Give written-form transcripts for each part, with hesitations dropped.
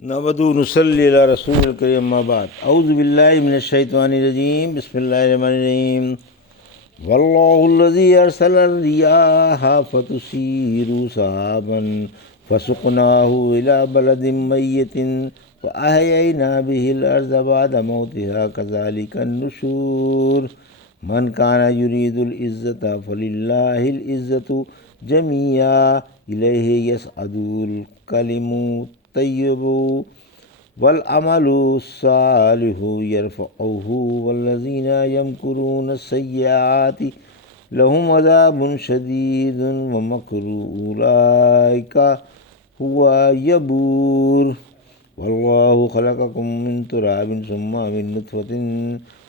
نحمدہ ونصلی علی رسول الکریم اما بعد اعوذ باللہ من الشیطان الرجیم بسم اللہ الرحمن الرحیم واللہ الذی ارسل الریاح فتثیر سحابا فسقناہ الی بلد میت فاحیینا به الارض بعد موتها کذلک النشور من کان یرید العزت فللہ العزت جمیعا الیہ یصعد الکلم الطیب والعمل الصالح یرفعہ والذین یمکرون السیئات لهم عذاب شدید ومکر اولئک هو یبور واللہ خلقکم من تراب ثم من نطفة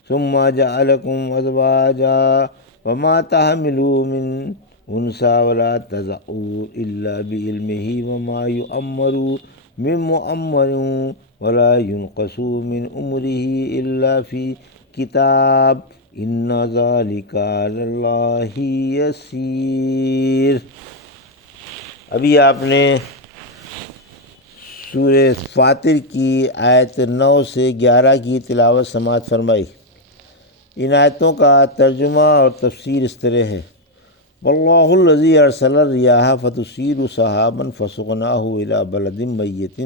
ثم جعلکم ازواجا وما تحمل من انثى ولا تضع الا بعلمه وما يؤمر من مؤمر ولا ينقص من عمره الا في کتاب ان ذلك على اللہ یسیر۔ ابھی آپ نے سورہ فاطر کی آیت 9 سے 11 کی تلاوت سماعت فرمائی۔ ان آیتوں کا ترجمہ اور تفسیر اس طرح ہے: واللہ الذی ارسل الریاح فتثیر سحابا فسقناہ الی بلد میت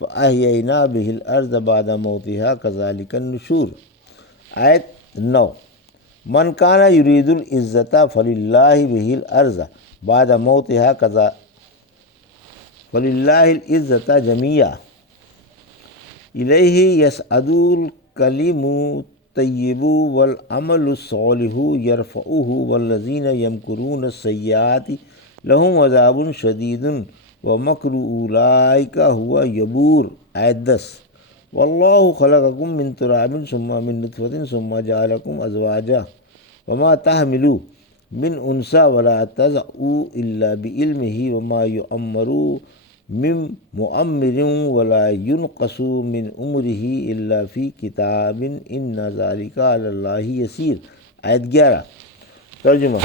فاحیینا بہ الارض بعد موتها کذلک النشور۔ آیت 9: من کان یرید العزت فللہ بہ الارض بعد موتها فللہ العزت جمیعا الیہ یصعد الکلم الطیب والعمل الصالح یرفعہ والذین یمکرون السیئات لهم عذاب شدید ومکر اولئک هو یبور۔ آیت 10: واللہ خلقکم من تراب ثم من نطفة ثم جعلکم ازواجا وما تحمل من انثى ولا تضع الا بعلمه وما يؤمر من مؤمر ولا ينقص من عمره الا في کتاب ان ذلك على اللہ یسیر۔ آیت 11: ترجمہ: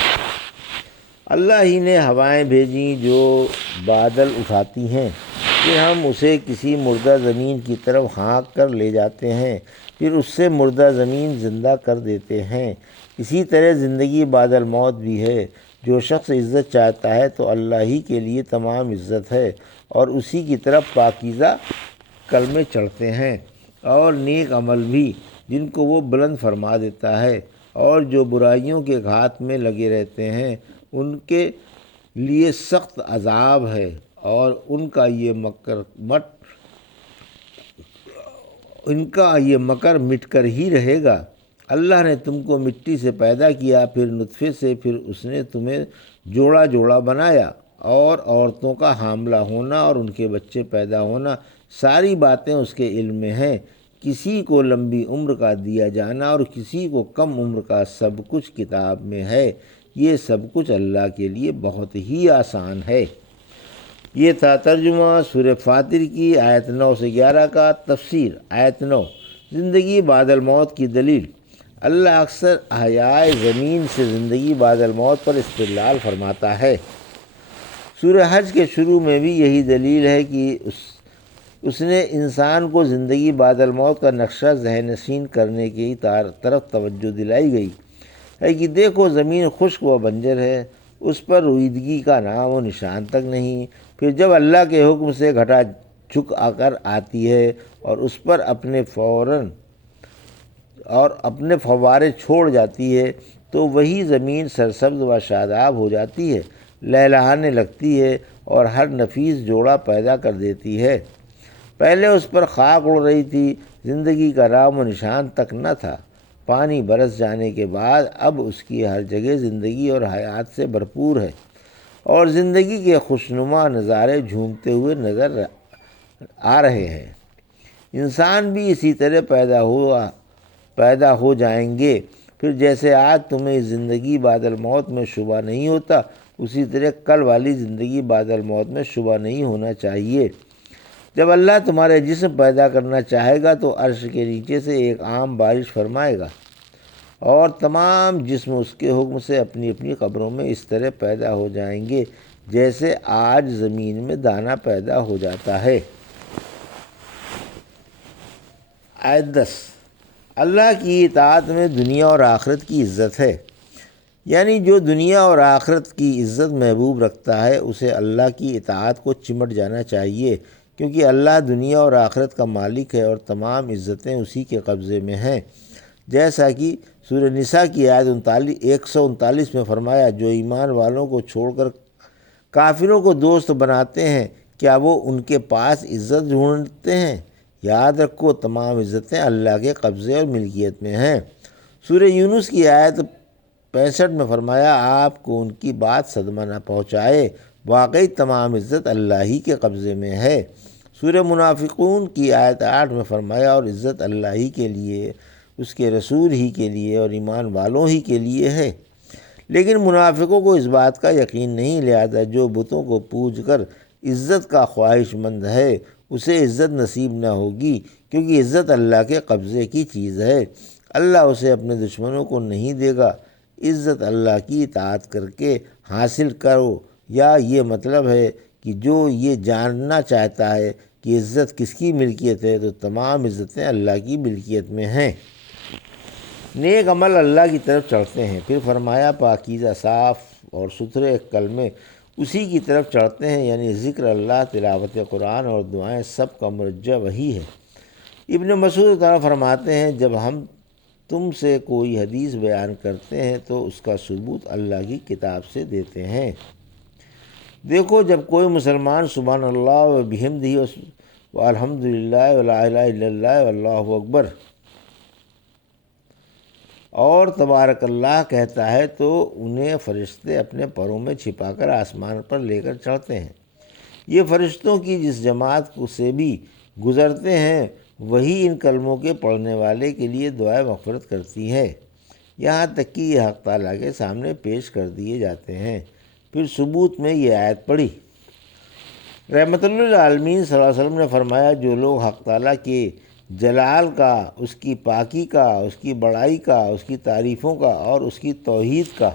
اللہ ہی نے ہوائیں بھیجیں جو بادل اٹھاتی ہیں، پھر ہم اسے کسی مردہ زمین کی طرف ہانک کر لے جاتے ہیں، پھر اس سے مردہ زمین زندہ کر دیتے ہیں۔ اسی طرح زندگی بعد الموت بھی ہے۔ جو شخص عزت چاہتا ہے تو اللہ ہی کے لیے تمام عزت ہے اور اسی کی طرف پاکیزہ کلمے چڑھتے ہیں اور نیک عمل بھی، جن کو وہ بلند فرما دیتا ہے، اور جو برائیوں کے گھات میں لگے رہتے ہیں ان کے لیے سخت عذاب ہے، اور ان کا یہ مکر مٹ کر ہی رہے گا۔ اللہ نے تم کو مٹی سے پیدا کیا، پھر نطفے سے، پھر اس نے تمہیں جوڑا جوڑا بنایا، اور عورتوں کا حاملہ ہونا اور ان کے بچے پیدا ہونا ساری باتیں اس کے علم میں ہیں۔ کسی کو لمبی عمر کا دیا جانا اور کسی کو کم عمر کا، سب کچھ کتاب میں ہے۔ یہ سب کچھ اللہ کے لیے بہت ہی آسان ہے۔ یہ تھا ترجمہ سورہ فاطر کی آیت 9 سے 11 کا۔ تفسیر: آیت 9: زندگی بعد الموت کی دلیل۔ اللہ اکثر احیائے زمین سے زندگی بعد الموت پر استدلال فرماتا ہے۔ سورہ حج کے شروع میں بھی یہی دلیل ہے کہ اس نے انسان کو زندگی بعد الموت کا نقشہ ذہن نشین کرنے کی طرف توجہ دلائی گئی ہے کہ دیکھو، زمین خشک و بنجر ہے، اس پر رویدگی کا نام و نشان تک نہیں۔ پھر جب اللہ کے حکم سے گھٹا جھک آ کر آتی ہے اور اس پر اپنے فوارے چھوڑ جاتی ہے تو وہی زمین سرسبز و شاداب ہو جاتی ہے، لہلہانے لگتی ہے اور ہر نفیس جوڑا پیدا کر دیتی ہے۔ پہلے اس پر خاک اڑ رہی تھی، زندگی کا نام و نشان تک نہ تھا۔ پانی برس جانے کے بعد اب اس کی ہر جگہ زندگی اور حیات سے بھرپور ہے، اور زندگی کے خوشنما نظارے جھومتے ہوئے نظر آ رہے ہیں۔ انسان بھی اسی طرح پیدا ہو جائیں گے۔ پھر جیسے آج تمہیں اس زندگی بعد الموت میں شبہ نہیں ہوتا، اسی طرح کل والی زندگی بعد الموت میں شبہ نہیں ہونا چاہیے۔ جب اللہ تمہارے جسم پیدا کرنا چاہے گا تو عرش کے نیچے سے ایک عام بارش فرمائے گا، اور تمام جسم اس کے حکم سے اپنی اپنی قبروں میں اس طرح پیدا ہو جائیں گے جیسے آج زمین میں دانہ پیدا ہو جاتا ہے۔ آیت 10، اللہ کی اطاعت میں دنیا اور آخرت کی عزت ہے، یعنی جو دنیا اور آخرت کی عزت محبوب رکھتا ہے اسے اللہ کی اطاعت کو چمٹ جانا چاہیے، کیونکہ اللہ دنیا اور آخرت کا مالک ہے اور تمام عزتیں اسی کے قبضے میں ہیں، جیسا کہ سورہ نساء کی آیت 139 میں فرمایا، جو ایمان والوں کو چھوڑ کر کافروں کو دوست بناتے ہیں کیا وہ ان کے پاس عزت ڈھونڈتے ہیں؟ یاد رکھو تمام عزتیں اللہ کے قبضے اور ملکیت میں ہیں۔ سورہ یونس کی آیت 65 میں فرمایا، آپ کو ان کی بات صدمہ نہ پہنچائے، واقعی تمام عزت اللہ ہی کے قبضے میں ہے۔ سورہ منافقون کی آیت 8 میں فرمایا، اور عزت اللہ ہی کے لیے، اس کے رسول ہی کے لیے اور ایمان والوں ہی کے لیے ہے، لیکن منافقوں کو اس بات کا یقین نہیں، لہذا جو بتوں کو پوج کر عزت کا خواہش مند ہے اسے عزت نصیب نہ ہوگی، کیونکہ عزت اللہ کے قبضے کی چیز ہے، اللہ اسے اپنے دشمنوں کو نہیں دے گا۔ عزت اللہ کی اطاعت کر کے حاصل کرو، یا یہ مطلب ہے کہ جو یہ جاننا چاہتا ہے کہ عزت کس کی ملکیت ہے تو تمام عزتیں اللہ کی ملکیت میں ہیں۔ نیک عمل اللہ کی طرف چڑھتے ہیں، پھر فرمایا پاکیزہ صاف اور ستھرے کلمے اسی کی طرف چڑھتے ہیں، یعنی ذکر اللہ، تلاوت قرآن اور دعائیں، سب کا مرجع وہی ہے۔ ابن مسعود تعالیٰ فرماتے ہیں، جب ہم تم سے کوئی حدیث بیان کرتے ہیں تو اس کا ثبوت اللہ کی کتاب سے دیتے ہیں۔ دیکھو جب کوئی مسلمان سبحان اللہ و بحمدہ و الحمد للہ و لا الہ الا اللہ واللہ اکبر اور تبارک اللہ کہتا ہے تو انہیں فرشتے اپنے پروں میں چھپا کر آسمان پر لے کر چڑھتے ہیں۔ یہ فرشتوں کی جس جماعت سے بھی گزرتے ہیں وہی ان کلموں کے پڑھنے والے کے لیے دعائے مغفرت کرتی ہے، یہاں تک کہ یہ حق تعالیٰ کے سامنے پیش کر دیے جاتے ہیں۔ پھر ثبوت میں یہ آیت پڑھی، رحمت للعالمین صلی اللہ علیہ وسلم نے فرمایا، جو لوگ حق تعالیٰ کے جلال کا، اس کی پاکی کا، اس کی بڑائی کا، اس کی تعریفوں کا اور اس کی توحید کا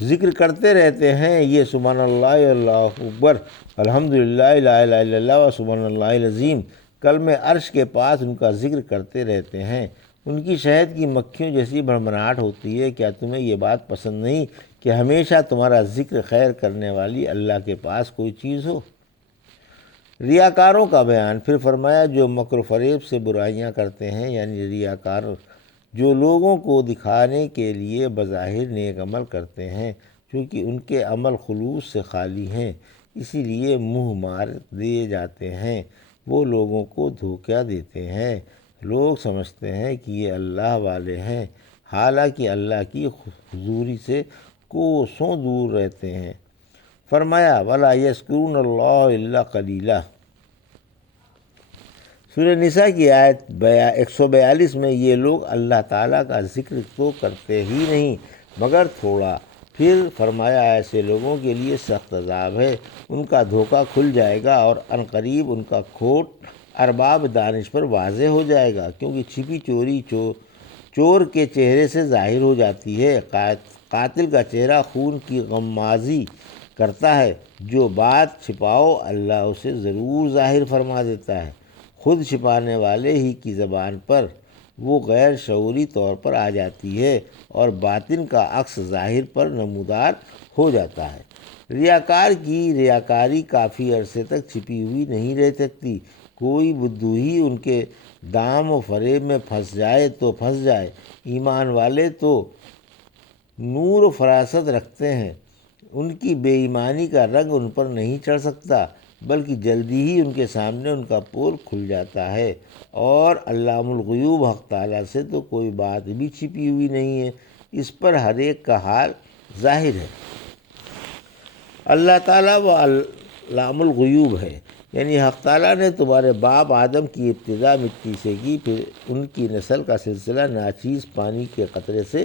ذکر کرتے رہتے ہیں، یہ سبحان اللہ اللہ اکبر، الحمد للہ لا الہ الا اللہ و سبحان اللہ العظیم کلمہ عرش کے پاس ان کا ذکر کرتے رہتے ہیں، ان کی شہد کی مکھیوں جیسی بھڑبڑاہٹ ہوتی ہے۔ کیا تمہیں یہ بات پسند نہیں کہ ہمیشہ تمہارا ذکر خیر کرنے والی اللہ کے پاس کوئی چیز ہو؟ ریاکاروں کا بیان، پھر فرمایا، جو مکر و فریب سے برائیاں کرتے ہیں، یعنی ریاکار جو لوگوں کو دکھانے کے لیے بظاہر نیک عمل کرتے ہیں، چونکہ ان کے عمل خلوص سے خالی ہیں اسی لیے منہ مار دیے جاتے ہیں، وہ لوگوں کو دھوکہ دیتے ہیں، لوگ سمجھتے ہیں کہ یہ اللہ والے ہیں، حالانکہ اللہ کی حضوری سے کوسوں دور رہتے ہیں۔ فرمایا، وَلَا يَذْكُرُونَ اللَّهَ إِلَّا قَلِيلًا۔ سورہ نساء کی آیت 142 میں یہ لوگ اللہ تعالیٰ کا ذکر تو کرتے ہی نہیں مگر تھوڑا۔ پھر فرمایا، ایسے لوگوں کے لیے سخت عذاب ہے، ان کا دھوکہ کھل جائے گا اور عنقریب ان کا کھوٹ ارباب دانش پر واضح ہو جائے گا، کیونکہ چھپی چوری چور کے چہرے سے ظاہر ہو جاتی ہے، قاتل کا چہرہ خون کی غمازی کرتا ہے، جو بات چھپاؤ اللہ اسے ضرور ظاہر فرما دیتا ہے، خود چھپانے والے ہی کی زبان پر وہ غیر شعوری طور پر آ جاتی ہے اور باطن کا عکس ظاہر پر نمودار ہو جاتا ہے۔ ریاکار کی ریاکاری کافی عرصے تک چھپی ہوئی نہیں رہ سکتی، کوئی بدو ہی ان کے دام و فریب میں پھنس جائے تو پھنس جائے، ایمان والے تو نور و فراست رکھتے ہیں، ان کی بے ایمانی کا رنگ ان پر نہیں چڑھ سکتا، بلکہ جلدی ہی ان کے سامنے ان کا پول کھل جاتا ہے، اور علام الغیوب حق تعالیٰ سے تو کوئی بات بھی چھپی ہوئی نہیں ہے، اس پر ہر ایک کا حال ظاہر ہے۔ اللہ تعالیٰ وہ علام الغیوب ہے، یعنی حق تعالیٰ نے تمہارے باپ آدم کی ابتدا مٹی سے کی، پھر ان کی نسل کا سلسلہ ناچیز پانی کے قطرے سے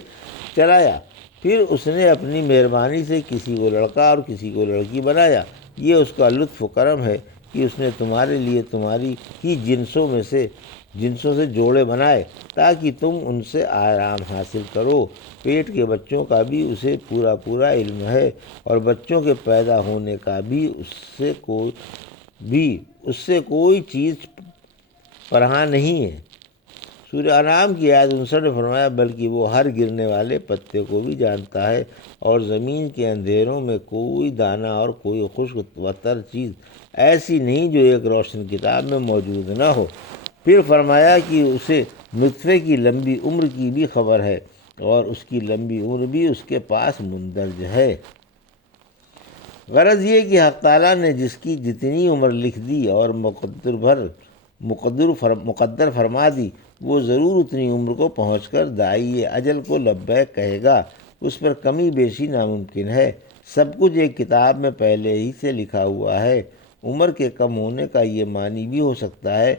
چلایا، پھر اس نے اپنی مہربانی سے کسی کو لڑکا اور کسی کو لڑکی بنایا، یہ اس کا لطف و کرم ہے کہ اس نے تمہارے لیے تمہاری ہی جنسوں میں سے جنسوں سے جوڑے بنائے تاکہ تم ان سے آرام حاصل کرو۔ پیٹ کے بچوں کا بھی اسے پورا علم ہے، اور بچوں کے پیدا ہونے کا بھی اس سے کوئی چیز پرواہ نہیں ہے۔ سورہ انعام کی آیت 59 نے فرمایا بلکہ وہ ہر گرنے والے پتے کو بھی جانتا ہے، اور زمین کے اندھیروں میں کوئی دانہ اور کوئی خشک و تر چیز ایسی نہیں جو ایک روشن کتاب میں موجود نہ ہو۔ پھر فرمایا کہ اسے نطفے کی لمبی عمر کی بھی خبر ہے، اور اس کی لمبی عمر بھی اس کے پاس مندرج ہے۔ غرض یہ کہ حق تعالیٰ نے جس کی جتنی عمر لکھ دی اور مقدر فرما دی، وہ ضرور اتنی عمر کو پہنچ کر داعی اجل کو لبیک کہے گا۔ اس پر کمی بیشی ناممکن ہے۔ سب کچھ ایک کتاب میں پہلے ہی سے لکھا ہوا ہے۔ عمر کے کم ہونے کا یہ معنی بھی ہو سکتا ہے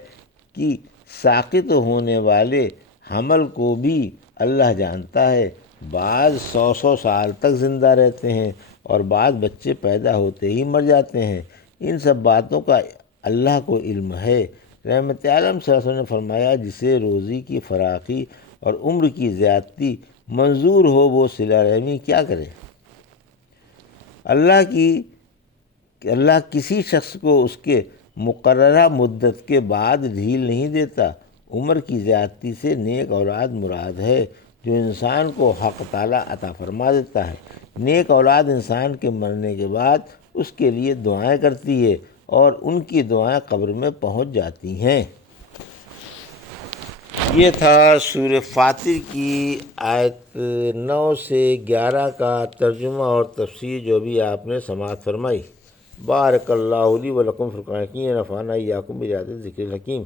کہ ساقط ہونے والے حمل کو بھی اللہ جانتا ہے۔ بعض 100 سال تک زندہ رہتے ہیں، اور بعض بچے پیدا ہوتے ہی مر جاتے ہیں۔ ان سب باتوں کا اللہ کو علم ہے۔ رحمت عالم صلی اللہ علیہ وسلم نے فرمایا جسے روزی کی فراخی اور عمر کی زیادتی منظور ہو وہ صلہ رحمی کیا کرے۔ اللہ کسی شخص کو اس کے مقررہ مدت کے بعد ڈھیل نہیں دیتا۔ عمر کی زیادتی سے نیک اولاد مراد ہے جو انسان کو حق تعالیٰ عطا فرما دیتا ہے۔ نیک اولاد انسان کے مرنے کے بعد اس کے لیے دعائیں کرتی ہے، اور ان کی دعائیں قبر میں پہنچ جاتی ہیں۔ یہ تھا سورہ فاطر کی آیت 9 سے 11 کا ترجمہ اور تفسیر جو بھی آپ نے سماعت فرمائی۔ بارک اللہ لی و لکم فی القرآن الحکیم، نفعنی وایاکم بآیات الذکر الحکیم۔